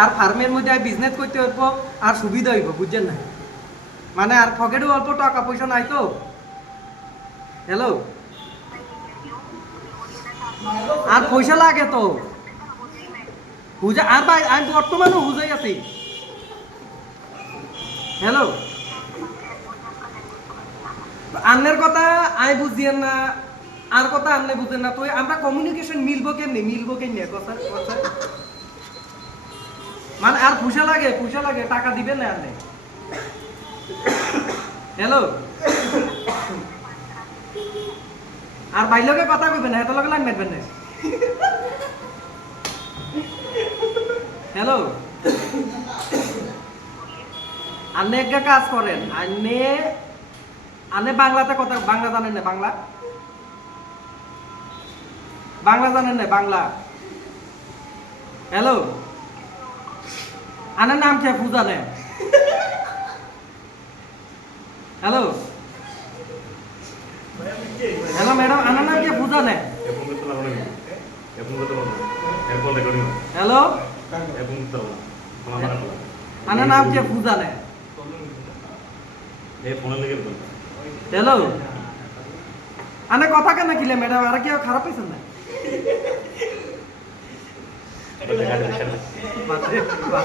আর ফার্মের মধ্যে বিজনেস করতে অল্প আর সুবিধা হইব, বুঝছেন না মানে আর পকেটে অল্প, টাকা পয়সা নাই তো? হ্যালো আর পয়সা লাগে তো? আর ভাই, আমি বর্তমানে হুজাই আছি। হ্যালো আন্নের কথা আই বুঝিয়েন না, আর কথা আনলে বুঝেন না। তো আমরা কমিউনিকেশন মিলবো কেমনি? মিলবো কেমনি? কথা কথা। মানে আর পয়সা লাগে পয়সা লাগে, টাকা দিবেন না আনলে। হ্যালো আর বাইলকে কথা কইবেন না লগে লাইন মারবেন না। হ্যালো আপনি একটা কাজ করেন আনে আনে বাংলাতে কথা, বাংলা জানেন না বাংলা? বাংলা জানেন না বাংলা? হ্যালো আনার নাম কে পূজা হ্যালো? হ্যালো ম্যাডাম আনার নাম কে পূজা নে হ্যালো? এরকম করতে পারব না ফোন আমার রাখো। আনার নাম কে পূজা হ্যালো? আনে কথা কেন কিলে ম্যাডাম, আর কি খারাপ হয়েছেন না? বাদ।